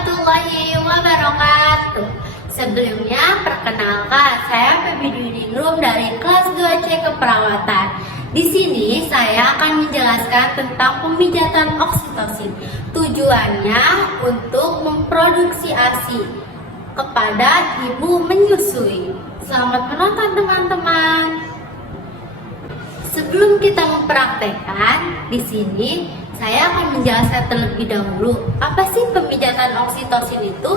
warahmatullahi wabarakatuh. Sebelumnya, perkenalkan, saya Febi Dwi dari kelas 2C Keperawatan. Di sini saya akan menjelaskan tentang pemijatan oksitosin. Tujuannya untuk memproduksi ASI kepada ibu menyusui. Selamat menonton teman-teman. Sebelum kita mempraktekkan, di sini saya akan menjelaskan terlebih dahulu apa sih pemijatan oksitosin itu.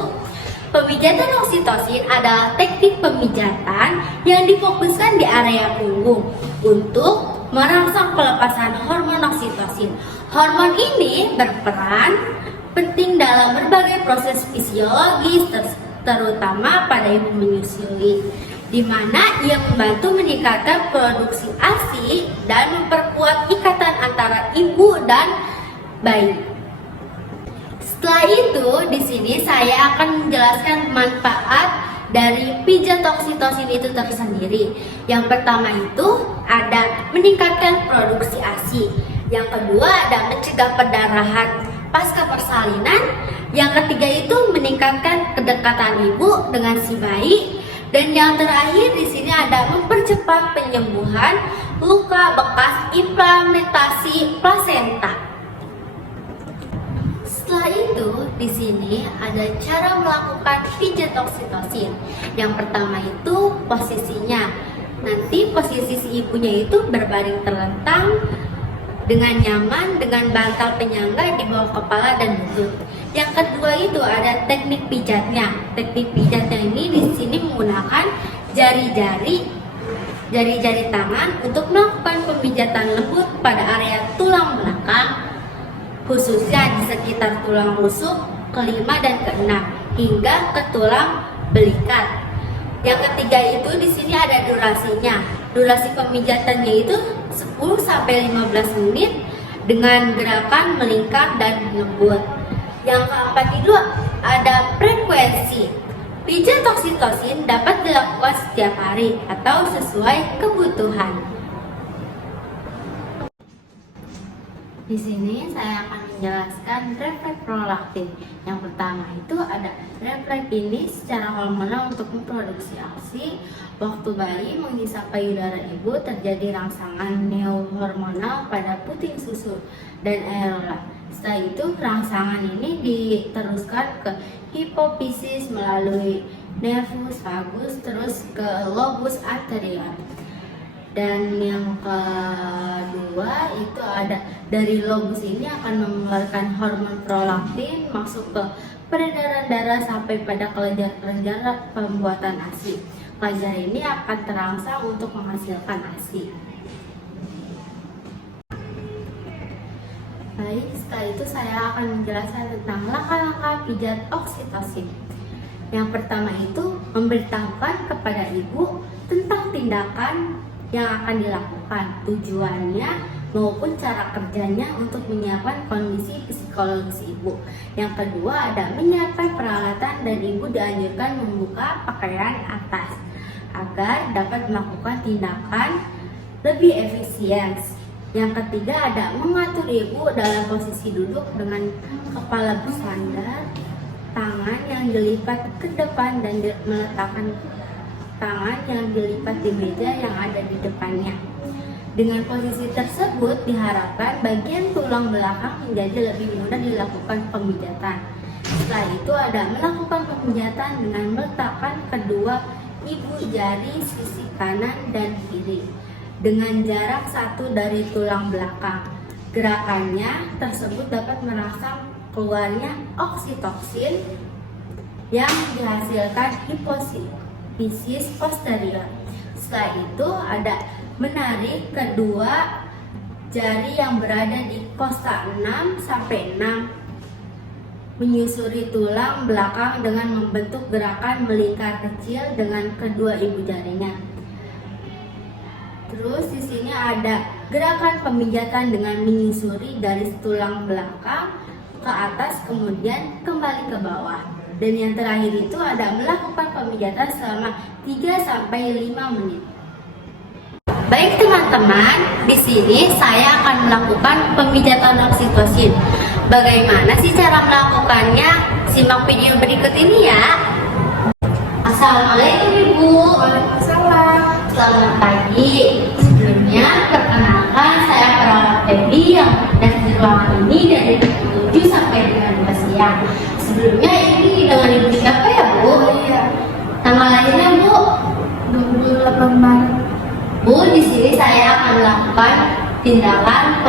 Pemijatan oksitosin adalah teknik pemijatan yang difokuskan di area punggung untuk merangsang pelepasan hormon oksitosin. Hormon ini berperan penting dalam berbagai proses fisiologis, terutama pada ibu menyusui, di mana ia membantu meningkatkan produksi ASI dan memperkuat ikatan antara ibu dan bayi. Setelah itu, di sini saya akan menjelaskan manfaat dari pijat oksitosin itu tersendiri. Yang pertama itu ada meningkatkan produksi ASI. Yang kedua ada mencegah perdarahan pasca persalinan. Yang ketiga itu meningkatkan kedekatan ibu dengan si bayi. Dan yang terakhir di sini ada mempercepat penyembuhan luka bekas implementasi plasenta. Setelah itu, di sini ada cara melakukan pijat oksitosin. Yang pertama itu posisinya. Nanti posisi si ibunya itu berbaring terlentang dengan nyaman dengan bantal penyangga di bawah kepala dan lutut. Yang kedua itu ada teknik pijatnya. Teknik pijatnya ini di sini menggunakan jari-jari tangan untuk melakukan pemijatan lembut pada area tulang belakang, khususnya di sekitar tulang rusuk kelima dan keenam hingga ke tulang belikat. Yang ketiga itu di sini ada durasinya. Durasi pemijatannya itu 10-15 menit dengan gerakan melingkar dan lembut. Yang keempat itu ada frekuensi. Pijat oksitosin dapat dilakukan setiap hari atau sesuai kebutuhan. Di sini saya akan menjelaskan refleks prolaktin. Yang pertama itu ada refleks ini secara hormonal untuk memproduksi ASI. Waktu bayi menghisap payudara ibu terjadi rangsangan neohormonal pada puting susu dan areola. Setelah itu rangsangan ini diteruskan ke hipofisis melalui nervus vagus terus ke lobus anterior. Dan yang kedua itu ada dari lobus ini akan mengeluarkan hormon prolaktin masuk ke peredaran darah sampai pada kelenjar-kelenjar pembuatan ASI. Kelenjar ini akan terangsang untuk menghasilkan ASI. Baik, setelah itu saya akan menjelaskan tentang langkah-langkah pijat oksitosin. Yang pertama itu memberitahukan kepada ibu tentang tindakan yang akan dilakukan, tujuannya maupun cara kerjanya untuk menyiapkan kondisi psikologis ibu. Yang kedua ada menyiapkan peralatan dan ibu dianjurkan membuka pakaian atas agar dapat melakukan tindakan lebih efisien. Yang ketiga ada mengatur ibu dalam posisi duduk dengan kepala bersandar, tangan yang dilipat ke depan dan meletakkan tangan yang dilipat di meja yang ada di depannya. Dengan posisi tersebut diharapkan bagian tulang belakang menjadi lebih mudah dilakukan pemijatan. Setelah itu ada melakukan pemijatan dengan meletakkan kedua ibu jari sisi kanan dan kiri dengan jarak 1 dari tulang belakang. Gerakannya tersebut dapat merangsang keluarnya oksitosin yang dihasilkan hipofisis posterior. Setelah itu ada menarik kedua jari yang berada di kosta 6-6 menyusuri tulang belakang dengan membentuk gerakan melingkar kecil dengan kedua ibu jarinya. Terus di sini ada gerakan pemijatan dengan menyusuri dari tulang belakang ke atas kemudian kembali ke bawah. Dan yang terakhir itu ada melakukan pemijatan selama 3-5 menit. Baik teman-teman, di sini saya akan melakukan pemijatan oksitosin. Bagaimana sih cara melakukannya? Simak video berikut ini ya. Assalamualaikum Ibu. Waalaikumsalam. Selamat pagi. Sebelumnya perkenalkan, saya perawat Feby yang bertugas di ruangan ini dari pukul 7 sampai dengan 12 siang. Sebelumnya ini dengan Ibu siapa ya Bu? Iya. Tanggal lahirnya Bu? 28 Maret. Bu, di sini saya akan melakukan tindakan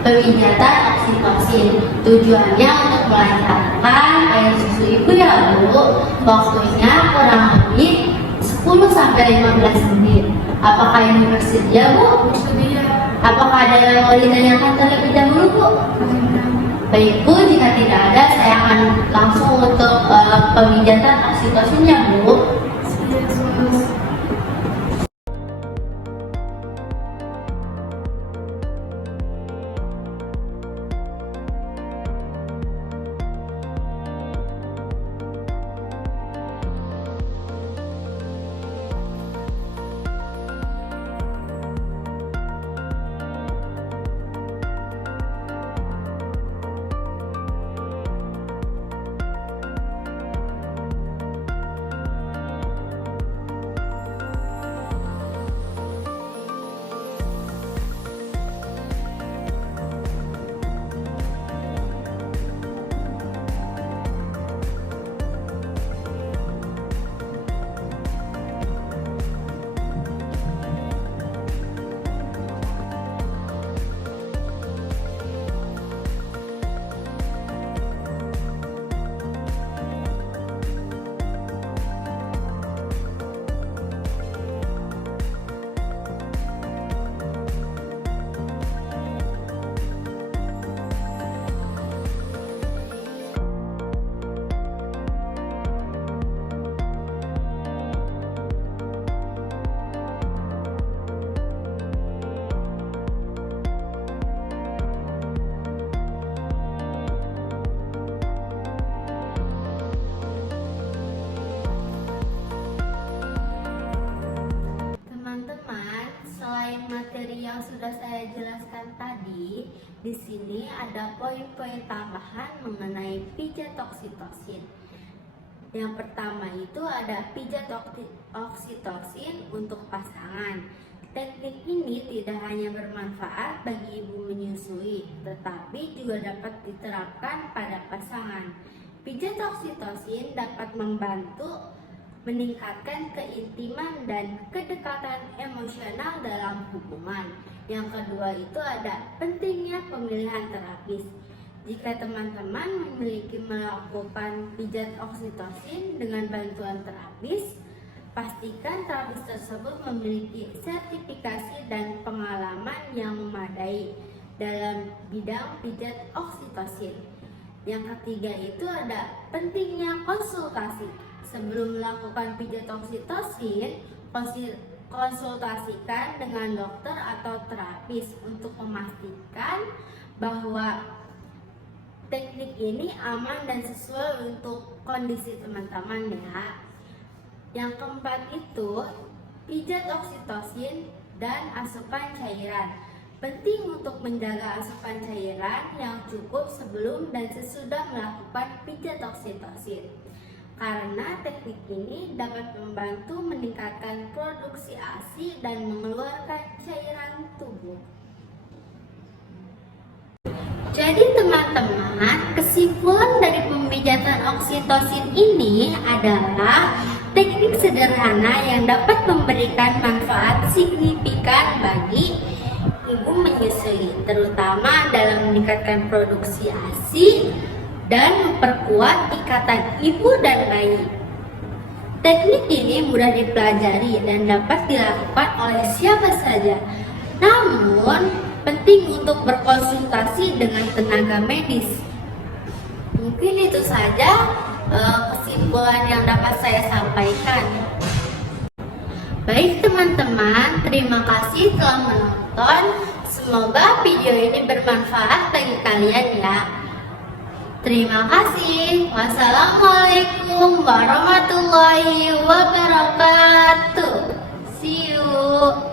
pemijatan oksitosin. Tujuannya untuk melancarkan air susu ibu ya Bu. Waktunya kurang lebih 10 sampai 15 menit. Apakah ini bersedia Bu? Bersedia. Apakah ada yang mau ditanyakan terlebih dahulu Bu? Baik Bu, jika tidak ada saya akan langsung untuk pemijatan oksitosinnya Bu. Materi yang sudah saya jelaskan tadi, di sini ada poin-poin tambahan mengenai pijat oksitosin. Yang pertama itu ada pijat oksitosin untuk pasangan. Teknik ini tidak hanya bermanfaat bagi ibu menyusui, tetapi juga dapat diterapkan pada pasangan. Pijat oksitosin dapat membantu meningkatkan keintiman dan kedekatan emosional dalam hubungan. Yang kedua itu ada pentingnya pemilihan terapis. Jika teman-teman memiliki melakukan pijat oksitosin dengan bantuan terapis, pastikan terapis tersebut memiliki sertifikasi dan pengalaman yang memadai dalam bidang pijat oksitosin. Yang ketiga itu ada pentingnya konsultasi. Sebelum melakukan pijat oksitosin, konsultasikan dengan dokter atau terapis untuk memastikan bahwa teknik ini aman dan sesuai untuk kondisi teman-teman ya. Yang keempat itu pijat oksitosin dan asupan cairan. Penting untuk menjaga asupan cairan yang cukup sebelum dan sesudah melakukan pijat oksitosin. Karena teknik ini dapat membantu meningkatkan produksi ASI dan mengeluarkan cairan tubuh. Jadi teman-teman, kesimpulan dari pemijatan oksitosin ini adalah teknik sederhana yang dapat memberikan manfaat signifikan bagi ibu menyusui, terutama dalam meningkatkan produksi ASI dan memperkuat ikatan ibu dan bayi. Teknik ini mudah dipelajari dan dapat dilakukan oleh siapa saja. Namun, penting untuk berkonsultasi dengan tenaga medis. Mungkin itu saja kesimpulan yang dapat saya sampaikan. Baik teman-teman, terima kasih telah menonton. Semoga video ini bermanfaat bagi kalian ya. Terima kasih. Wassalamualaikum warahmatullahi wabarakatuh. See you.